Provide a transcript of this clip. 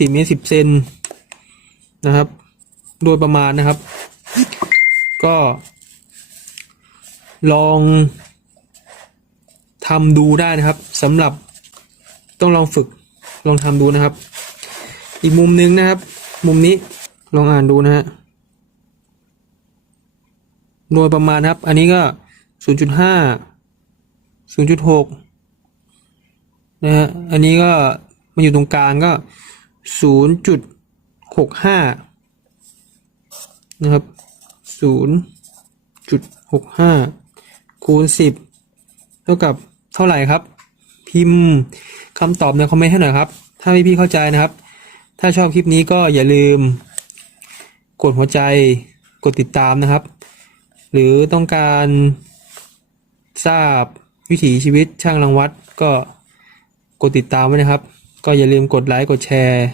สี่เมตรสิบเซนนะครับ โดยประมาณนะครับ ก็ ลองทำดูได้นะครับสำหรับต้องลองฝึกลองทำดูนะครับ อีกมุมหนึงนะครับ มุมนี้ลองอ่านดูนะฮะโดยประมาณครับ อันนี้ก็ศูนย์จุดห้าศูนย์จุดหกนะฮะ อันนี้ก็มาอยู่ตรงกลางก็ ศูนย์จุดหกห้านะครับศูนย์จุดหกห้าคูณสิบเท่ากับเท่าไหร่ครับ พิมพ์คำตอบในคอมเมนต์ให้หน่อยครับ ถ้าพี่พี่ๆเข้าใจนะครับ ถ้าชอบคลิปนี้ก็อย่าลืม กดหัวใจกดติดตามนะครับ หรือต้องการทราบวิถีชีวิตช่างรังวัดก็กดติดตามไว้นะครับ ก็อย่าลืมกดไลค์กดแชร์